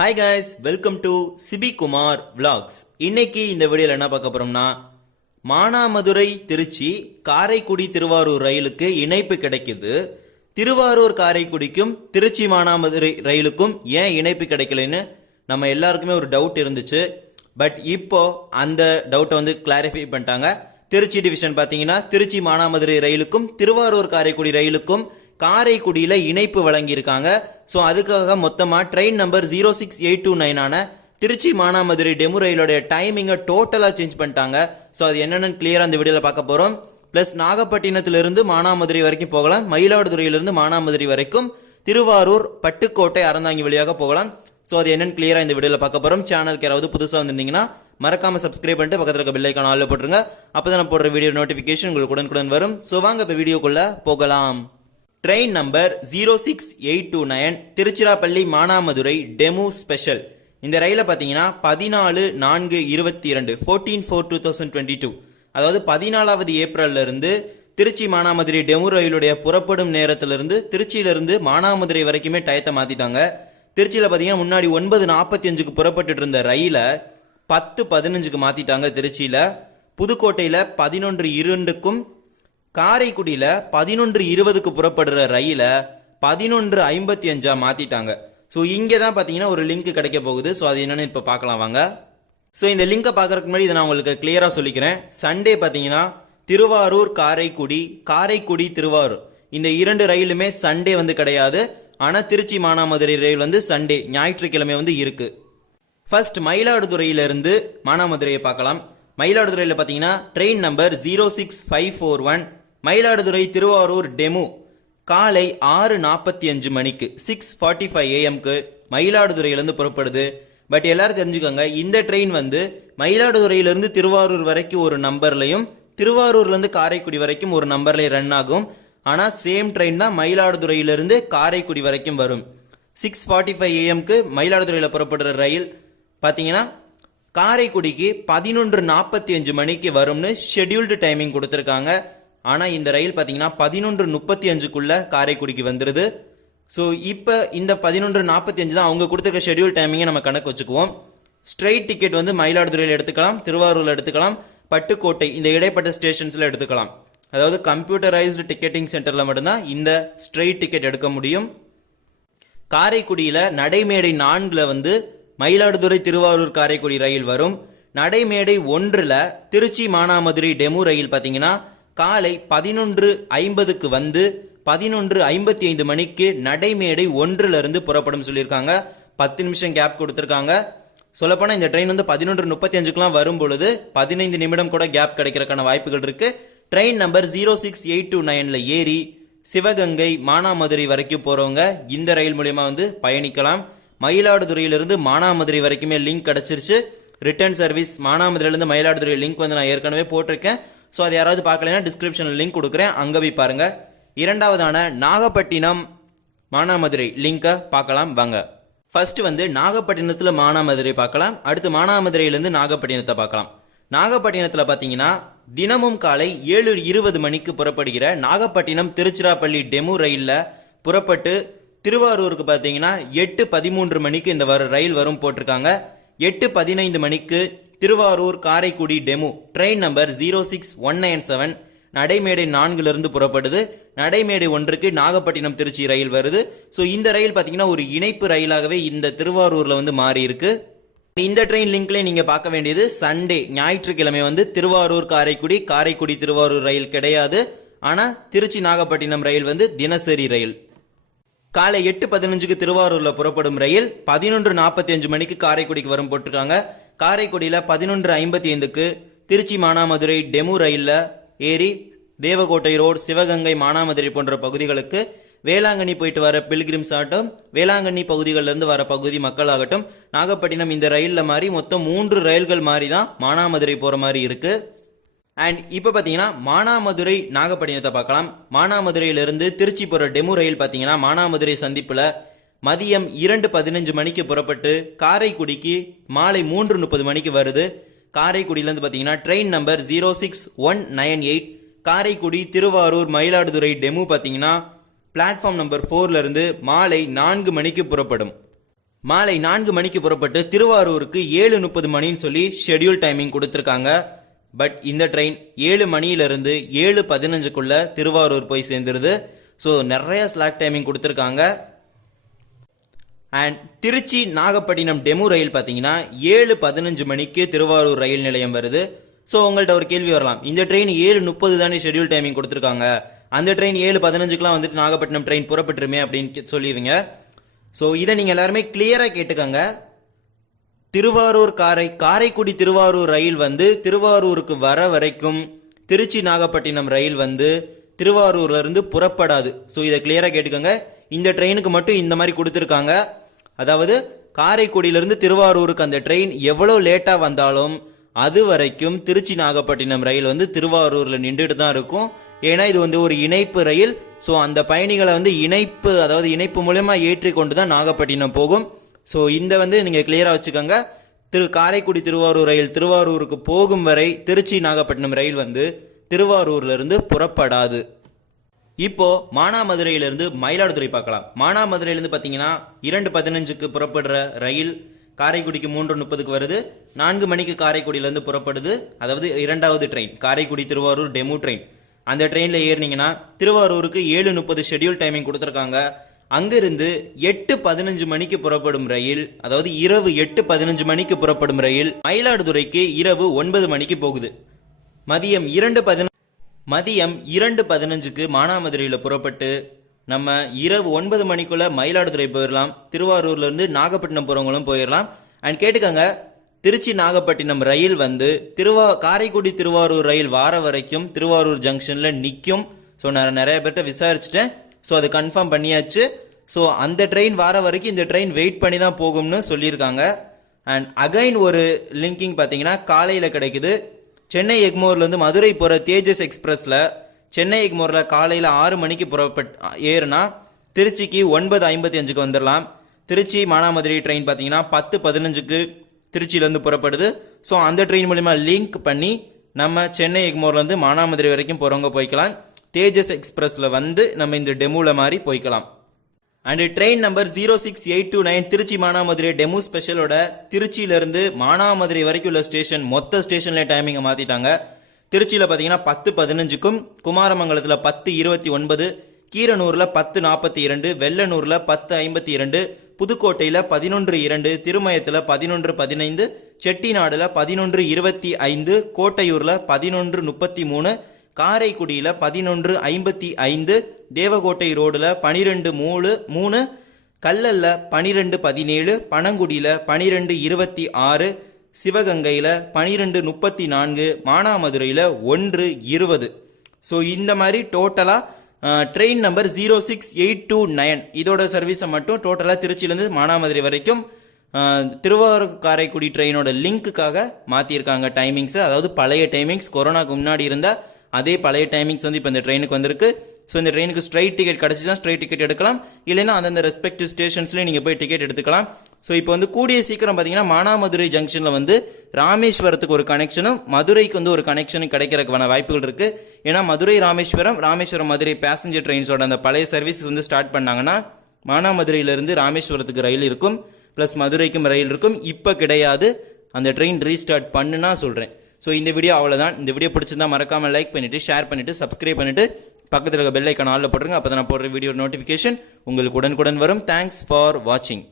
Hi guys, welcome to Sibi Kumar vlogs. இன்னைக்கு இந்த வீடியோல என்ன பார்க்க போறோம்னா மானாமதுரை திருச்சி காரைக்குடி திருவாரூர் ரயிலுக்கு இணைப்பு கிடைக்குது. திருவாரூர் காரைக்குடிக்கும் திருச்சி மானாமதுரை ரயிலுக்கும் ஏன் இணைப்பு கிடைக்கலன்னு நம்ம எல்லாருக்குமே ஒரு டவுட் இருந்துச்சு. பட் இப்போ அந்த டவுட்டை வந்து கிளாரிஃபை பண்ணிட்டாங்க. திருச்சி டிவிஷன் பார்த்தீங்கன்னா திருச்சி மானாமதுரை ரயிலுக்கும் திருவாரூர் காரைக்குடி ரயிலுக்கும் காரைக்குடியில் இணைப்பு வழங்கியிருக்காங்க. ஸோ அதுக்காக மொத்தமாக train number 06829 Trichy Manamadurai DEMU ரயிலோடைய டைமிங்கை டோட்டலாக சேஞ்ச் பண்ணிட்டாங்க. ஸோ அது என்னென்னு கிளியராக அந்த வீடியோவில் பார்க்க போகிறோம். ப்ளஸ் நாகப்பட்டினத்திலிருந்து மானாமதுரை வரைக்கும் போகலாம், மயிலாடுதுறையிலிருந்து மானாமதுரை வரைக்கும், திருவாரூர் பட்டுக்கோட்டை அறந்தாங்கி வழியாக போகலாம். ஸோ அது என்னென்னு கிளியராக இந்த வீடியோவில் பார்க்க போகிறோம். சேனலுக்கு யாராவது புதுசாக வந்திருந்தீங்கன்னா மறக்காமல் சப்ஸ்கிரைப் பண்ணிட்டு பக்கத்தில் இருக்க பெல் ஐக்கான் ஆல்ல போட்டுருங்க. அப்போ தான் நான் போடுற வீடியோ நோட்டிஃபிகேஷன் உங்களுக்கு உடனுக்குடன் வரும். ஸோ வாங்க இப்போ வீடியோக்குள்ளே போகலாம். Train number 06829 Tiruchirappalli Manamadurai DEMU special. இந்த ரயிலை பார்த்தீங்கன்னா 14/4/22 14/4/2022 அதாவது 14வது ஏப்ரல்ல இருந்து திருச்சி மானாமதுரை டெமு ரயிலுடைய புறப்படும் நேரத்திலிருந்து திருச்சியிலிருந்து மானாமதுரை வரைக்குமே டயத்தை மாற்றிட்டாங்க. திருச்சியில் பார்த்தீங்கன்னா முன்னாடி 9:45க்கு புறப்பட்டு இருந்த ரயிலை 10:15க்கு மாற்றிட்டாங்க. திருச்சியில் புதுக்கோட்டையில் 11:02க்கும் காரைக்குடியில் 11:20க்கு புறப்படுற ரயிலை 11:55 மாற்றிட்டாங்க. ஸோ இங்கே தான் பார்த்தீங்கன்னா ஒரு லிங்க் கிடைக்க போகுது. ஸோ அது என்னென்னு இப்போ பார்க்கலாம் வாங்க. ஸோ இந்த லிங்கை பார்க்குறதுக்கு முன்னாடி இதை நான் உங்களுக்கு கிளியராக சொல்லிக்கிறேன். சண்டே பார்த்தீங்கன்னா திருவாரூர் காரைக்குடி, காரைக்குடி திருவாரூர் இந்த இரண்டு ரயிலுமே சண்டே வந்து கிடையாது. ஆனால் திருச்சி மானாமதுரை ரயில் வந்து சண்டே ஞாயிற்றுக்கிழமை வந்து இருக்குது. ஃபர்ஸ்ட் மயிலாடுதுறையிலிருந்து மானாமதுரையை பார்க்கலாம். மயிலாடுதுறையில் பார்த்தீங்கன்னா train number 06541 Mayiladuthurai Thiruvarur DEMU காலை 6:45 மணிக்கு 6:45 AM மயிலாடுதுறையிலேருந்து புறப்படுது. பட் எல்லாரும் தெரிஞ்சுக்கோங்க, இந்த ட்ரெயின் வந்து மயிலாடுதுறையிலேருந்து திருவாரூர் வரைக்கும் ஒரு நம்பர்லையும் திருவாரூர்லேருந்து காரைக்குடி வரைக்கும் ஒரு நம்பர்லையும் ரன் ஆகும். ஆனால் சேம் ட்ரெயின் தான் மயிலாடுதுறையிலிருந்து காரைக்குடி வரைக்கும் வரும். 6:45 AM மயிலாடுதுறையில் புறப்படுற ரயில் பார்த்தீங்கன்னா காரைக்குடிக்கு 11:45 மணிக்கு வரும்னு ஷெட்யூல்டு டைமிங் கொடுத்துருக்காங்க. ஆனால் இந்த ரயில் பார்த்தீங்கன்னா 11:35க்குள்ளே காரைக்குடிக்கு வந்துடுது. ஸோ இப்போ இந்த 11:45 தான் அவங்க கொடுத்துருக்க ஷெட்யூல் டைமிங்கை நம்ம கணக்கு வச்சுக்குவோம். ஸ்ட்ரெயிட் டிக்கெட் வந்து மயிலாடுதுறையில் எடுத்துக்கலாம், திருவாரூரில் எடுத்துக்கலாம், பட்டுக்கோட்டை இந்த இடைப்பட்ட ஸ்டேஷன்ஸில் எடுத்துக்கலாம். அதாவது கம்ப்யூட்டரைஸ்டு டிக்கெட்டிங் சென்டரில் மட்டும்தான் இந்த ஸ்ட்ரெயிட் டிக்கெட் எடுக்க முடியும். காரைக்குடியில் நடைமேடை 4 வந்து மயிலாடுதுறை திருவாரூர் காரைக்குடி ரயில் வரும். நடைமேடை 1ல் திருச்சி மானாமதுரை டெமு ரயில் பார்த்தீங்கன்னா காலை 11:50க்கு வந்து 11:55 மணிக்கு நடைமேடை 1லிருந்து புறப்படும் சொல்லியிருக்காங்க. 10 நிமிஷம் கேப் கொடுத்துருக்காங்க. சொல்லப்போனால் இந்த ட்ரெயின் வந்து 11:35க்குலாம் வரும் பொழுது 15 நிமிடம் கூட கேப் கிடைக்கிறதுக்கான வாய்ப்புகள் இருக்குது. ட்ரெயின் நம்பர் 06829 ஏறி சிவகங்கை மானாமதுரை வரைக்கும் போகிறவங்க இந்த ரயில் மூலயமா வந்து பயணிக்கலாம். மயிலாடுதுறையிலிருந்து மானாமதுரை வரைக்குமே லிங்க் கிடச்சிருச்சு. ரிட்டர்ன் சர்வீஸ் மானாமதுரையிலேருந்து மயிலாடுதுறை லிங்க் வந்து நான் ஏற்கனவே போட்டிருக்கேன். ஸோ அது யாராவது பார்க்கலைன்னா டிஸ்கிரிப்ஷனில் லிங்க் கொடுக்குறேன், அங்கே போய் பாருங்கள். இரண்டாவதான நாகப்பட்டினம் மானாமதுரை லிங்கை பார்க்கலாம் வாங்க. ஃபர்ஸ்ட் வந்து நாகப்பட்டினத்தில் மானாமதுரை பார்க்கலாம், அடுத்து மானாமதுரையிலேருந்து நாகப்பட்டினத்தை பார்க்கலாம். நாகப்பட்டினத்தில் பார்த்தீங்கன்னா தினமும் காலை 7:20 மணிக்கு புறப்படுகிற நாகப்பட்டினம் திருச்சிராப்பள்ளி டெமு ரயிலில் புறப்பட்டு திருவாரூருக்கு பார்த்தீங்கன்னா 8:13 மணிக்கு இந்த ரயில் வரும் போட்டிருக்காங்க. 8:15 மணிக்கு Thiruvarur Karaikudi DEMU train number 06197 நடைமேடை 4லிருந்து புறப்படுது. நடைமேடை 1க்கு நாகப்பட்டினம் திருச்சி ரயில் வருது. ஸோ இந்த ரயில் பார்த்தீங்கன்னா ஒரு இணைப்பு ரயிலாகவே இந்த திருவாரூரில் வந்து மாறி இருக்கு. இந்த ட்ரெயின் லிங்க்லேயே நீங்கள் பார்க்க வேண்டியது சண்டே ஞாயிற்றுக்கிழமை வந்து திருவாரூர் காரைக்குடி, காரைக்குடி திருவாரூர் ரயில் கிடையாது. ஆனால் திருச்சி நாகப்பட்டினம் ரயில் வந்து தினசரி ரயில். காலை 8:15க்கு திருவாரூரில் புறப்படும் ரயில் 11:45 மணிக்கு காரைக்குடிக்கு வரும் போட்டிருக்காங்க. காரைக்குடியில் 11:55க்கு திருச்சி மானாமதுரை டெமு ரயிலில் ஏறி தேவகோட்டை ரோடு, சிவகங்கை, மானாமதுரை போன்ற பகுதிகளுக்கு வேளாங்கண்ணி போயிட்டு வர பில்கிரிம்ஸ் ஆகட்டும், வேளாங்கண்ணி பகுதிகளிலிருந்து வர பகுதி மக்கள் ஆகட்டும், நாகப்பட்டினம் இந்த ரயிலில் மாதிரி மொத்தம் 3 ரயில்கள் மாதிரி தான் மானாமதுரை போகிற மாதிரி இருக்குது. அண்ட் இப்போ பார்த்தீங்கன்னா மானாமதுரை நாகப்பட்டினத்தை பார்க்கலாம். மானாமதுரையிலிருந்து திருச்சி போகிற டெமு ரயில் பார்த்தீங்கன்னா மானாமதுரை சந்திப்பில் மதியம் 2:15 மணிக்கு புறப்பட்டு காரைக்குடிக்கு மாலை 3:30 மணிக்கு வருது. காரைக்குடியிலேருந்து பார்த்தீங்கன்னா train number 06198 Karaikudi Thiruvarur Mayiladuthurai DEMU பார்த்தீங்கன்னா பிளாட்ஃபார்ம் நம்பர் 4லேருந்து மாலை 4 மணிக்கு புறப்படும். மாலை 4 மணிக்கு புறப்பட்டு திருவாரூருக்கு 7:30 மணின்னு சொல்லி ஷெட்யூல் டைமிங் கொடுத்துருக்காங்க. பட் இந்த ட்ரெயின் 7 மணியிலிருந்து 7:15க்குள்ள திருவாரூர் போய் சேர்ந்துருது. ஸோ நிறைய ஸ்லாட் டைமிங் கொடுத்துருக்காங்க. அண்ட் திருச்சி நாகப்பட்டினம் டெமு ரயில் பார்த்தீங்கன்னா 7:15 மணிக்கு திருவாரூர் ரயில் நிலையம் வருது. ஸோ உங்கள்கிட்ட ஒரு கேள்வி வரலாம், இந்த ட்ரெயின் 7:30 தானே ஷெட்யூல் டைமிங் கொடுத்துருக்காங்க, அந்த ட்ரெயின் 7:15க்குலாம் வந்துட்டு நாகப்பட்டினம் ட்ரெயின் புறப்பட்டுருமே அப்படின்னு சொல்லிடுவீங்க. ஸோ இதை நீங்கள் எல்லாருமே கிளியராக கேட்டுக்கோங்க. திருவாரூர் காரைக்குடி திருவாரூர் ரயில் வந்து திருவாரூருக்கு வர வரைக்கும் திருச்சி நாகப்பட்டினம் ரயில் வந்து திருவாரூர்லேருந்து புறப்படாது. ஸோ இதை கிளியராக கேட்டுக்கோங்க. இந்த ட்ரெயினுக்கு மட்டும் இந்த மாதிரி கொடுத்துருக்காங்க. அதாவது காரைக்குடியிலேருந்து திருவாரூருக்கு அந்த ட்ரெயின் எவ்வளோ லேட்டாக வந்தாலும் அது வரைக்கும் திருச்சி நாகப்பட்டினம் ரயில் வந்து திருவாரூரில் நின்றுட்டு தான் இருக்கும். ஏன்னா இது வந்து ஒரு இணைப்பு ரயில். ஸோ அந்த பயணிகளை வந்து இணைப்பு மூலமா ஏற்றி கொண்டு தான் நாகப்பட்டினம் போகும். ஸோ இந்த வந்து நீங்கள் கிளியராக வச்சுக்கோங்க. காரைக்குடி திருவாரூர் ரயில் திருவாரூருக்கு போகும் வரை திருச்சி நாகப்பட்டினம் ரயில் வந்து திருவாரூர்லேருந்து புறப்படாது. இப்போ மானாமதுரையிலிருந்து மயிலாடுதுறை பார்க்கலாம். மானாமதுரையிலேருந்து பார்த்தீங்கன்னா 2:15க்கு புறப்படுற ரயில் காரைக்குடிக்கு 3:30க்கு வருது. 4 மணிக்கு காரைக்குடியிலேருந்து புறப்படுது. அதாவது 2வது train Karaikudi Thiruvarur DEMU train. அந்த ட்ரெயினில் ஏறினீங்கன்னா திருவாரூருக்கு 7:30 ஷெட்யூல் டைமிங் கொடுத்துருக்காங்க. அங்கிருந்து 8:15 மணிக்கு புறப்படும் ரயில், அதாவது இரவு 8:15 மணிக்கு புறப்படும் ரயில் மயிலாடுதுறைக்கு இரவு 9 மணிக்கு போகுது. மதியம் 2:15க்கு மானாமதுரையில் புறப்பட்டு நம்ம இரவு 9 மணிக்குள்ள மயிலாடுதுறை போயிடலாம். திருவாரூர்லேருந்து நாகப்பட்டினம் போகிறவங்களும் போயிடலாம். அண்ட் கேட்டுக்கங்க, திருச்சி நாகப்பட்டினம் ரயில் வந்து காரைக்குடி திருவாரூர் ரயில் வார வரைக்கும் திருவாரூர் ஜங்ஷனில் நிற்கும். ஸோ நான் நிறைய பேர்கிட்ட விசாரிச்சிட்டேன். ஸோ அது கன்ஃபார்ம் பண்ணியாச்சு. ஸோ அந்த ட்ரெயின் வார வரைக்கும் இந்த ட்ரெயின் வெயிட் பண்ணி தான் போகும்னு சொல்லியிருக்காங்க. அண்ட் அகைன் ஒரு லிங்கிங் பார்த்தீங்கன்னா காலையில் கிடைக்குது. சென்னை எக்மோர்லேருந்து மதுரை போகிற தேஜஸ் எக்ஸ்பிரஸில் சென்னை எக்மோரில் காலையில் 6 மணிக்கு ஏறுனா திருச்சிக்கு 9:55க்கு வந்துடலாம். திருச்சி மானாமதுரை ட்ரெயின் பார்த்தீங்கன்னா 10:15க்கு திருச்சியிலேருந்து புறப்படுது. ஸோ அந்த ட்ரெயின் மூலிமா லிங்க் பண்ணி நம்ம சென்னை எக்மோர்லேருந்து மானாமதுரை வரைக்கும் போகிறவங்க போய்க்கலாம். தேஜஸ் எக்ஸ்பிரஸில் வந்து நம்ம இந்த டெமுவில் மாதிரி போய்க்கலாம். And train number 06829 Trichy Manamadurai DEMU ஸ்பெஷலோட திருச்சியிலேருந்து மானாமதுரை வரைக்கும் உள்ள ஸ்டேஷன் மொத்த ஸ்டேஷனில் டைமிங்கை மாற்றிட்டாங்க. திருச்சியில் பார்த்தீங்கன்னா 10:15க்கும், குமாரமங்கலத்தில் 10:29, கீரனூரில் 10:42, வெள்ளனூரில் 10:52, புதுக்கோட்டையில் 11:02, திருமயத்தில் 11:15, செட்டிநாடில் 11:25, கோட்டையூரில் 11:33, காரைக்குடியில் 11:55, தேவகோட்டை ரோடில் 12:03, கல்லல்ல 12:17, பனங்குடியில் 12:26, சிவகங்கையில் 12:34, மானாமதுரையில் 1:20. ஸோ இந்த மாதிரி டோட்டலாக ட்ரெயின் நம்பர் 06829 இதோட சர்வீஸை மட்டும் டோட்டலாக திருச்சியிலேருந்து மானாமதுரை வரைக்கும் திருவாரூர் காரைக்குடி ட்ரெயினோட லிங்க்குக்காக மாற்றியிருக்காங்க டைமிங்ஸு. அதாவது பழைய டைமிங்ஸ் கொரோனாக்கு முன்னாடி இருந்தால் அதே பழைய டைமிங்ஸ் வந்து இப்போ இந்த ட்ரெயினுக்கு வந்திருக்கு. ஸோ இந்த ட்ரெயினுக்கு ஸ்ட்ரைட் டிக்கெட் கிடச்சிதான் ஸ்ட்ரைட் டிக்கெட் எடுக்கலாம். இல்லைன்னா அந்தந்த ரெஸ்பெக்டிவ் ஸ்டேஷன்ஸ்லேயும் நீங்கள் போய் டிக்கெட் எடுத்துக்கலாம். ஸோ இப்போ வந்து கூடிய சீக்கிரம் பார்த்தீங்கன்னா மானாமதுரை ஜங்ஷனில் வந்து ராமேஸ்வரத்துக்கு ஒரு கனெக்ஷனும் மதுரைக்கு வந்து ஒரு கனெக்ஷனும் கிடைக்கிறதுக்கான வாய்ப்புகள் இருக்குது. ஏன்னா மதுரை ராமேஸ்வரம் மதுரை பேசஞ்சர் ட்ரெயின்ஸோட அந்த பழைய சர்வீஸ் வந்து ஸ்டார்ட் பண்ணாங்கன்னா மானாமதுரையிலேருந்து ராமேஸ்வரத்துக்கு ரயில் இருக்கும், ப்ளஸ் மதுரைக்கும் ரயில் இருக்கும். இப்போ கிடையாது, அந்த ட்ரெயின் ரீஸ்டார்ட் பண்ணுன்னா சொல்கிறேன். ஸோ இந்த வீடியோ அவ்வளோதான். இந்த வீடியோ பிடிச்சிருந்தா மறக்காமல் லைக் பண்ணிவிட்டு ஷேர் பண்ணிவிட்டு சப்ஸ்கிரைப் பண்ணிவிட்டு பக்கத்தில் இருக்க பெல் ஐக்கான் ஆல்ல போட்டுருங்க. அப்போ தான் நான் போடுற வீடியோ நோட்டிஃபிகேஷன் உங்களுக்கு உடனுக்குடன் வரும். தேங்க்ஸ் ஃபார் வாட்சிங்.